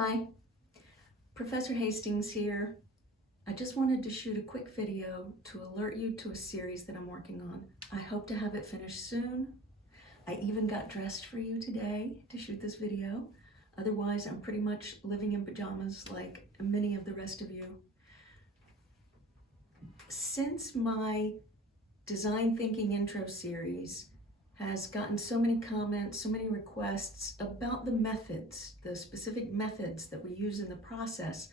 Hi, Professor Hastings here. I just wanted to shoot a quick video to alert you to a series that I'm working on. I hope to have it finished soon. I even got dressed for you today to shoot this video. Otherwise, I'm pretty much living in pajamas like many of the rest of you. Since my design thinking intro series has gotten so many comments, so many requests about the methods, the specific methods that we use in the process,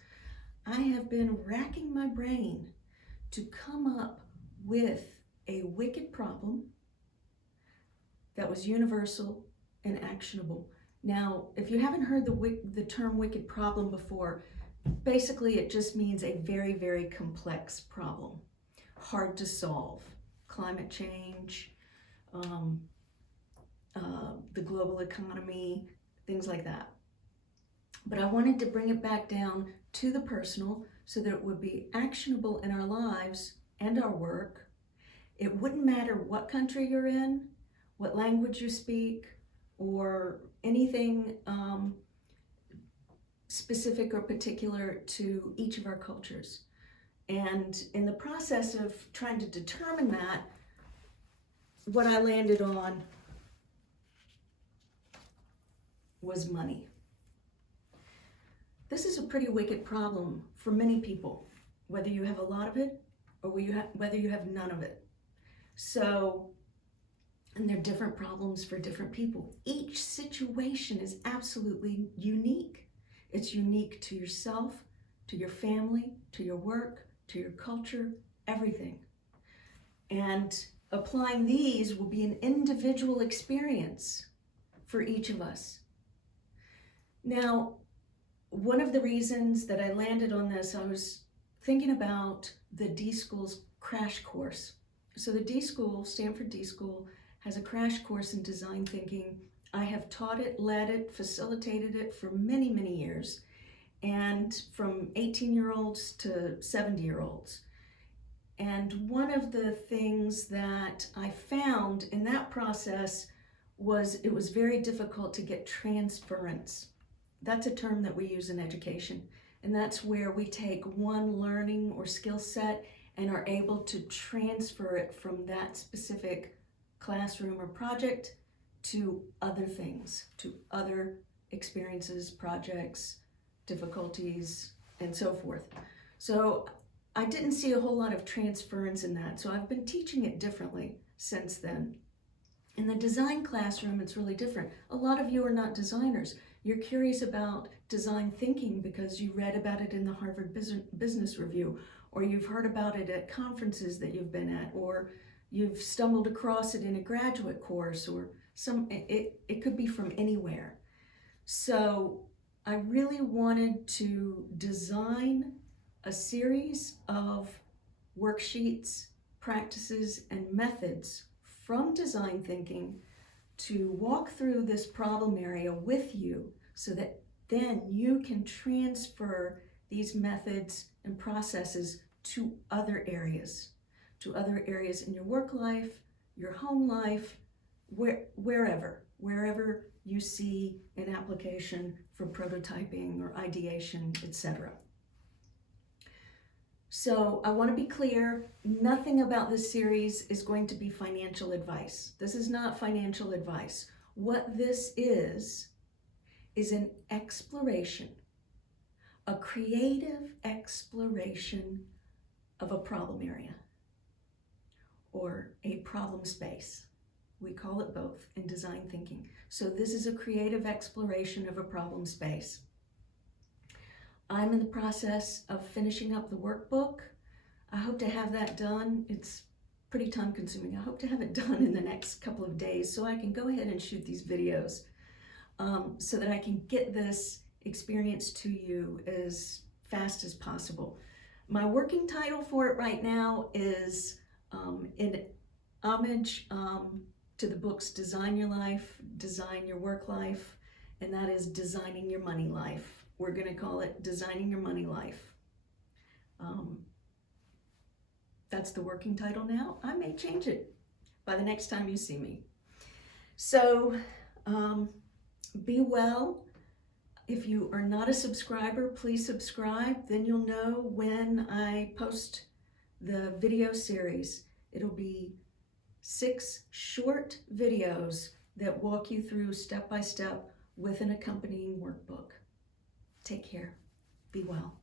I have been racking my brain to come up with a wicked problem that was universal and actionable. Now, if you haven't heard the term wicked problem before, basically it just means a very, very complex problem, hard to solve. Climate change, the global economy, things like that. But I wanted to bring it back down to the personal so that it would be actionable in our lives and our work. It wouldn't matter what country you're in, what language you speak, or anything specific or particular to each of our cultures. And in the process of trying to determine that, what I landed on was money. This is a pretty wicked problem for many people, whether you have a lot of it or whether you have none of it. So, and they're different problems for different people. Each situation is absolutely unique. It's unique to yourself, to your family, to your work, to your culture, everything. And applying these will be an individual experience for each of us. Now, one of the reasons that I landed on this, I was thinking about the D.school's crash course. So the D.school, Stanford D.school, has a crash course in design thinking. I have taught it, led it, facilitated it for many, many years, and from 18-year-olds to 70-year-olds. And one of the things that I found in that process was it was very difficult to get transference. That's a term that we use in education, and that's where we take one learning or skill set and are able to transfer it from that specific classroom or project to other things, to other experiences, projects, difficulties, and so forth. So I didn't see a whole lot of transference in that, so I've been teaching it differently since then. In the design classroom, it's really different. A lot of you are not designers. You're curious about design thinking because you read about it in the Harvard Business Review, or you've heard about it at conferences that you've been at, or you've stumbled across it in a graduate course, or it could be from anywhere. So I really wanted to design a series of worksheets, practices, and methods from design thinking to walk through this problem area with you so that then you can transfer these methods and processes to other areas in your work life, your home life, wherever you see an application for prototyping or ideation, etc. So I want to be clear, nothing about this series is going to be financial advice. This is not financial advice. What this is an exploration, a creative exploration of a problem area or a problem space. We call it both in design thinking. So this is a creative exploration of a problem space. I'm in the process of finishing up the workbook. I hope to have that done. It's pretty time consuming. I hope to have it done in the next couple of days so I can go ahead and shoot these videos so that I can get this experience to you as fast as possible. My working title for it right now is in homage to the books Design Your Life, Design Your Work Life, and that is Designing Your Money Life. We're going to call it Designing Your Money Life. That's the working title now. I may change it by the next time you see me. So be well. If you are not a subscriber, please subscribe. Then you'll know when I post the video series. It'll be 6 short videos that walk you through step by step with an accompanying workbook. Take care. Be well.